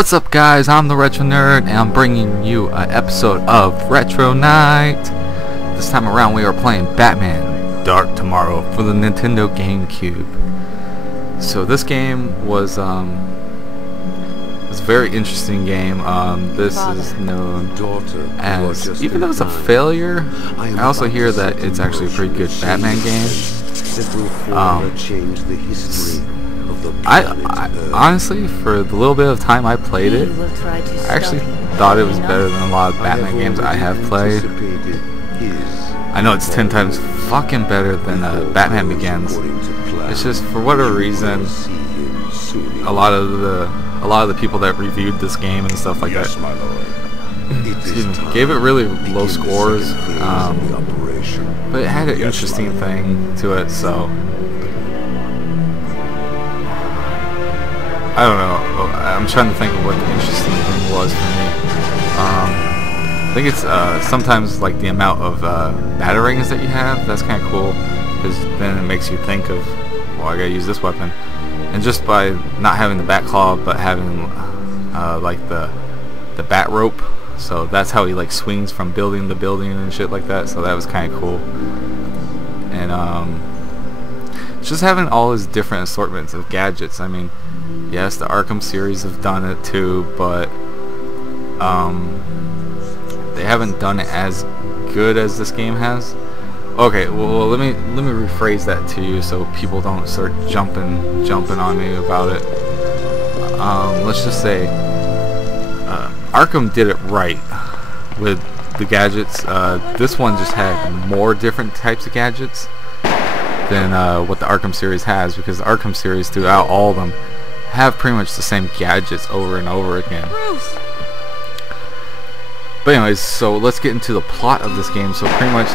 What's up, guys? I'm the Retro Nerd, and I'm bringing you an episode of Retro Night. This time around, we are playing Batman: Dark Tomorrow for the Nintendo GameCube. So this game was a very interesting game. This is known as, even though it's a failure, I also hear that it's actually a pretty good Batman game. I honestly, for the little bit of time I played it, I actually thought it was better than a lot of Batman games I have played. I know it's 10 times fucking better than Batman Begins. It's just, for whatever reason, a lot of the people that reviewed this game and stuff like that, gave it really low scores. But it had an interesting thing to it, so I don't know. I'm trying to think of what the interesting thing was for me. I think it's sometimes like the amount of batarangs that you have. That's kind of cool, because then it makes you think of, well, I gotta use this weapon. And just by not having the bat claw, but having like the bat rope, so that's how he like swings from building to building and shit like that. So that was kind of cool. And just having all his different assortments of gadgets. I mean, yes, the Arkham series have done it too, but they haven't done it as good as this game has. Okay, well, let me rephrase that to you so people don't start jumping on me about it. Let's just say Arkham did it right with the gadgets. This one just had more different types of gadgets than what the Arkham series has, because the Arkham series, throughout all of them, have pretty much the same gadgets over and over again. Bruce. But anyways, so let's get into the plot of this game. So pretty much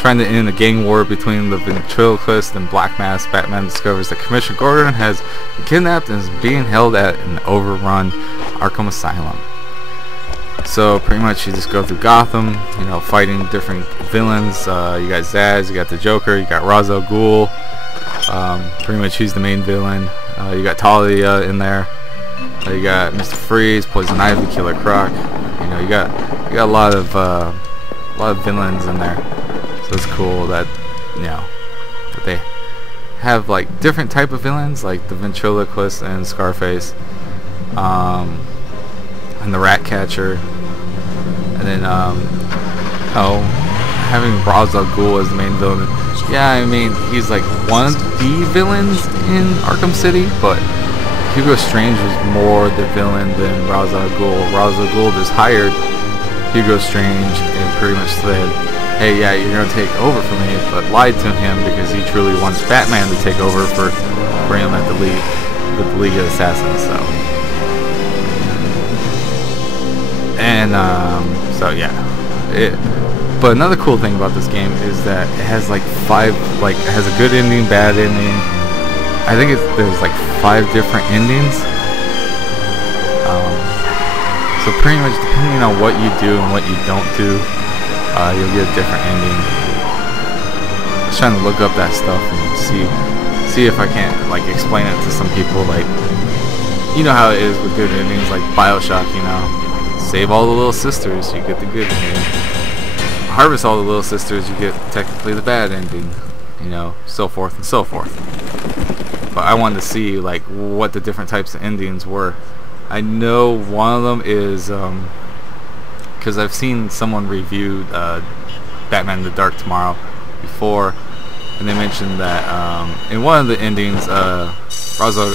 trying to end a gang war between the ventriloquist and Black Mask, Batman discovers that Commissioner Gordon has been kidnapped and is being held at an overrun Arkham Asylum. So pretty much you just go through Gotham, you know, fighting different villains. You got Zaz, you got the Joker, you got Ra's al Ghul. Pretty much he's the main villain. You got Talia in there. You got Mr. Freeze, Poison Ivy, Killer Croc. You know, you got a lot of villains in there. So it's cool that, you know, that they have like different type of villains, like the ventriloquist and Scarface, and the Ratcatcher, and then having Ra's al Ghul as the main villain. Yeah, I mean, he's like one of the villains in Arkham City, but Hugo Strange was more the villain than Ra's al Ghul. Ra's al Ghul just hired Hugo Strange and pretty much said, hey, yeah, you're going to take over for me, but lied to him because he truly wants Batman to take over for him at the League of Assassins. So, and so yeah, but another cool thing about this game is that it has like it has a good ending, bad ending. I think there's like 5 different endings. So pretty much depending on what you do and what you don't do, you'll get a different ending. I was trying to look up that stuff and see if I can't like explain it to some people. Like, you know how it is with good endings, like BioShock. You know, save all the little sisters, you get the good ending. Harvest all the little sisters, you get technically the bad ending, you know, so forth and so forth. But I wanted to see like what the different types of endings were. I know one of them is because I've seen someone review Batman: The Dark Tomorrow before, and they mentioned that in one of the endings, Ra's al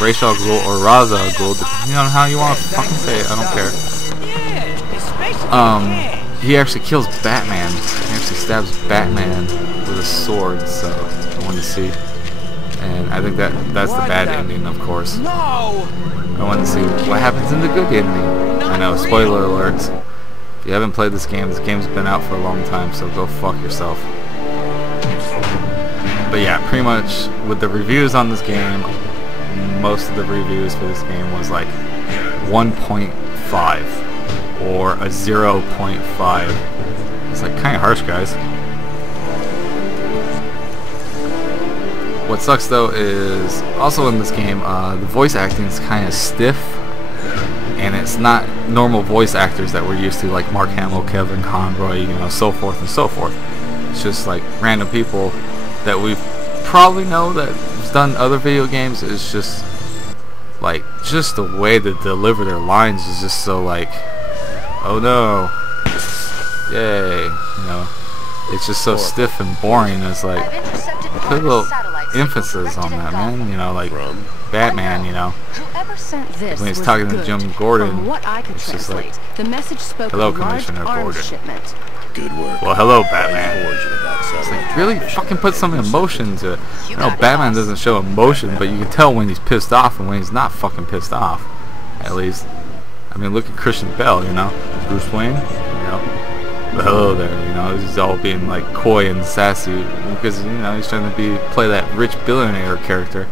Ghul or Ra's al Ghul, depending on how you want to fucking say it, I don't care. He actually kills Batman. He actually stabs Batman with a sword, so I wanted to see. And I think that's the bad ending, of course. No! I wanted to see what happens in the good ending. I know, spoiler alerts. If you haven't played this game's been out for a long time, so go fuck yourself. But yeah, pretty much with the reviews on this game, most of the reviews for this game was like 1.5. or a 0.5. It's like kind of harsh, guys. What sucks though is also in this game, the voice acting is kind of stiff. and it's not normal voice actors that we're used to, like Mark Hamill, Kevin Conroy, you know, so forth and so forth. It's just like random people that we probably know that has done other video games. It's just like, just the way they deliver their lines is just so like, oh no, yay, you know. It's just so stiff and boring. It's like, put a little emphasis on that, man. You know, like Batman, you know. When he's talking to Jim Gordon, it's just like, hello, Commissioner Gordon. Good work. Well, hello, Batman. It's like, really fucking put some emotion to it. You know, Batman doesn't show emotion, but you can tell when he's pissed off and when he's not fucking pissed off. At least. I mean, look at Christian Bale, you know. Bruce Wayne, you know. But hello there, you know. He's all being like coy and sassy because, you know, he's trying to play that rich billionaire character.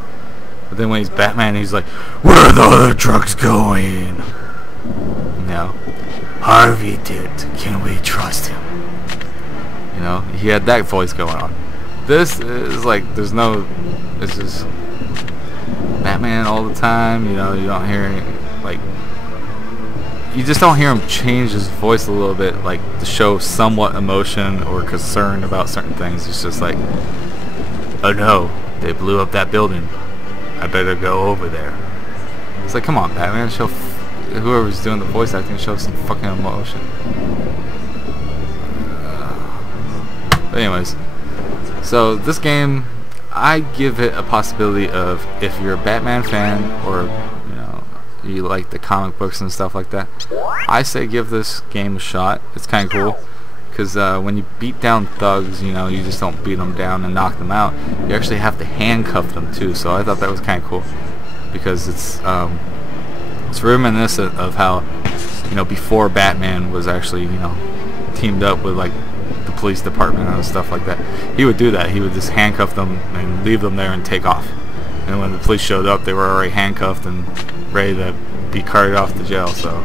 But then when he's Batman, he's like, where are the other trucks going? You know. Harvey Dent, can we trust him? You know, he had that voice going on. This is like, there's no, it's just Batman all the time. You know, you don't hear any, like, you just don't hear him change his voice a little bit, like, to show somewhat emotion or concern about certain things. It's just like, oh no, they blew up that building, I better go over there. It's like, come on, Batman, show whoever's doing the voice acting, show some fucking emotion. But anyways, so this game, I give it a possibility of, if you're a Batman fan or, you know, you like the comic books and stuff like that, I say give this game a shot. It's kind of cool because when you beat down thugs, you know, you just don't beat them down and knock them out. You actually have to handcuff them too. So I thought that was kind of cool because it's reminiscent of how, you know, before Batman was actually, you know, teamed up with like the police department and stuff like that. He would do that. He would just handcuff them and leave them there and take off. And when the police showed up, they were already handcuffed and ready to be carted off to jail. So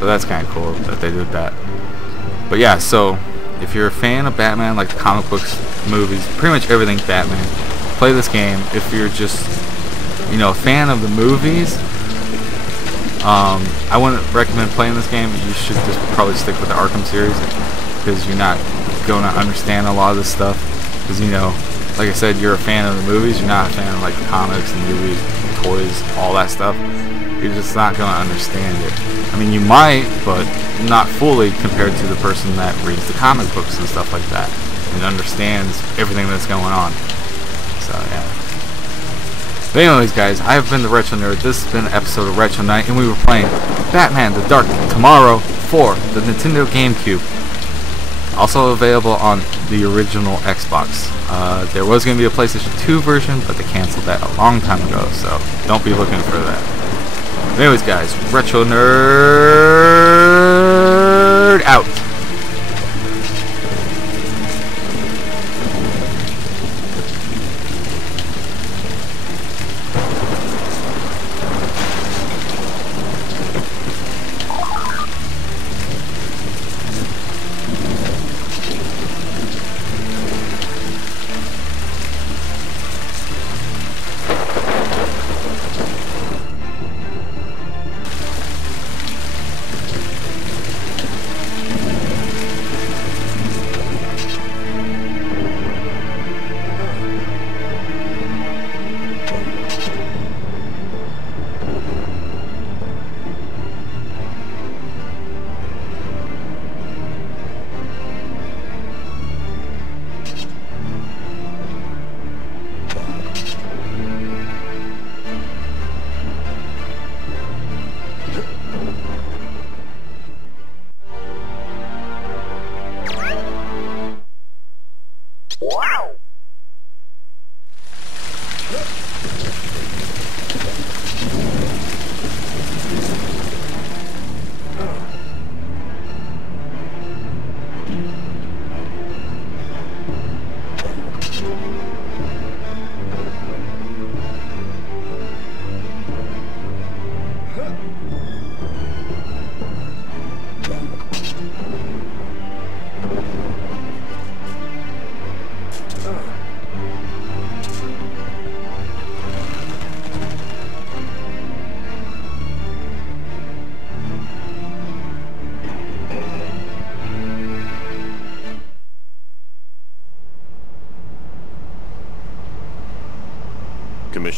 that's kind of cool that they did that. But yeah, so if you're a fan of Batman, like the comic books, movies, pretty much everything's Batman, play this game. If you're just, you know, a fan of the movies, I wouldn't recommend playing this game. You should just probably stick with the Arkham series because you're not going to understand a lot of this stuff. Because, you know, like I said, you're a fan of the movies. You're not a fan of like the comics and movies, toys, all that stuff. You're just not going to understand it. I mean, you might, but not fully compared to the person that reads the comic books and stuff like that and understands everything that's going on. So yeah. But anyways, guys, I have been the Retro Nerd. This has been an episode of Retro Night, and we were playing Batman: The Dark Tomorrow for the Nintendo GameCube. Also available on the original Xbox. There was going to be a PlayStation 2 version, but they canceled that a long time ago, so don't be looking for that. But anyways, guys, Retro Nerd out.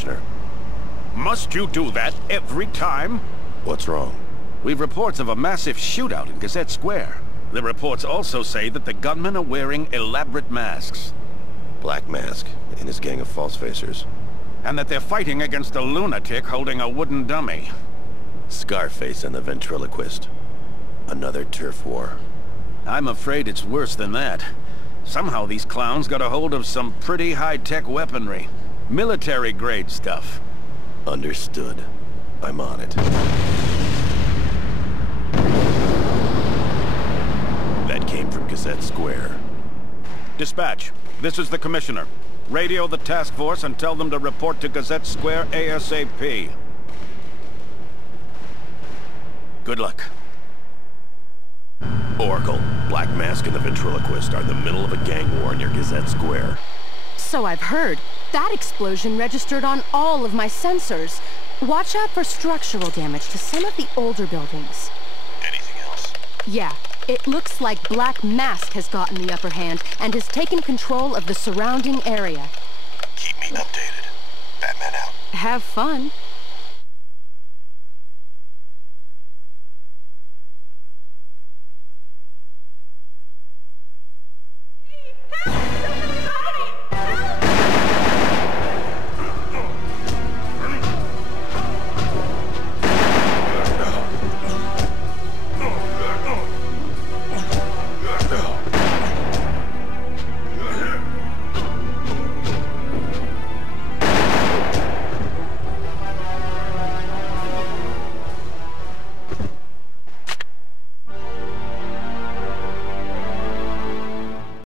Commissioner. Must you do that every time? What's wrong? We've reports of a massive shootout in Gazette Square. The reports also say that the gunmen are wearing elaborate masks. Black Mask and his gang of false-facers. And that they're fighting against a lunatic holding a wooden dummy. Scarface and the ventriloquist. Another turf war. I'm afraid it's worse than that. Somehow these clowns got a hold of some pretty high-tech weaponry. Military-grade stuff. Understood. I'm on it. That came from Gazette Square. Dispatch, this is the Commissioner. Radio the task force and tell them to report to Gazette Square ASAP. Good luck. Oracle, Black Mask and the ventriloquist are in the middle of a gang war near Gazette Square. So I've heard. That explosion registered on all of my sensors. Watch out for structural damage to some of the older buildings. Anything else? Yeah, it looks like Black Mask has gotten the upper hand and has taken control of the surrounding area. Keep me updated. Batman out. Have fun.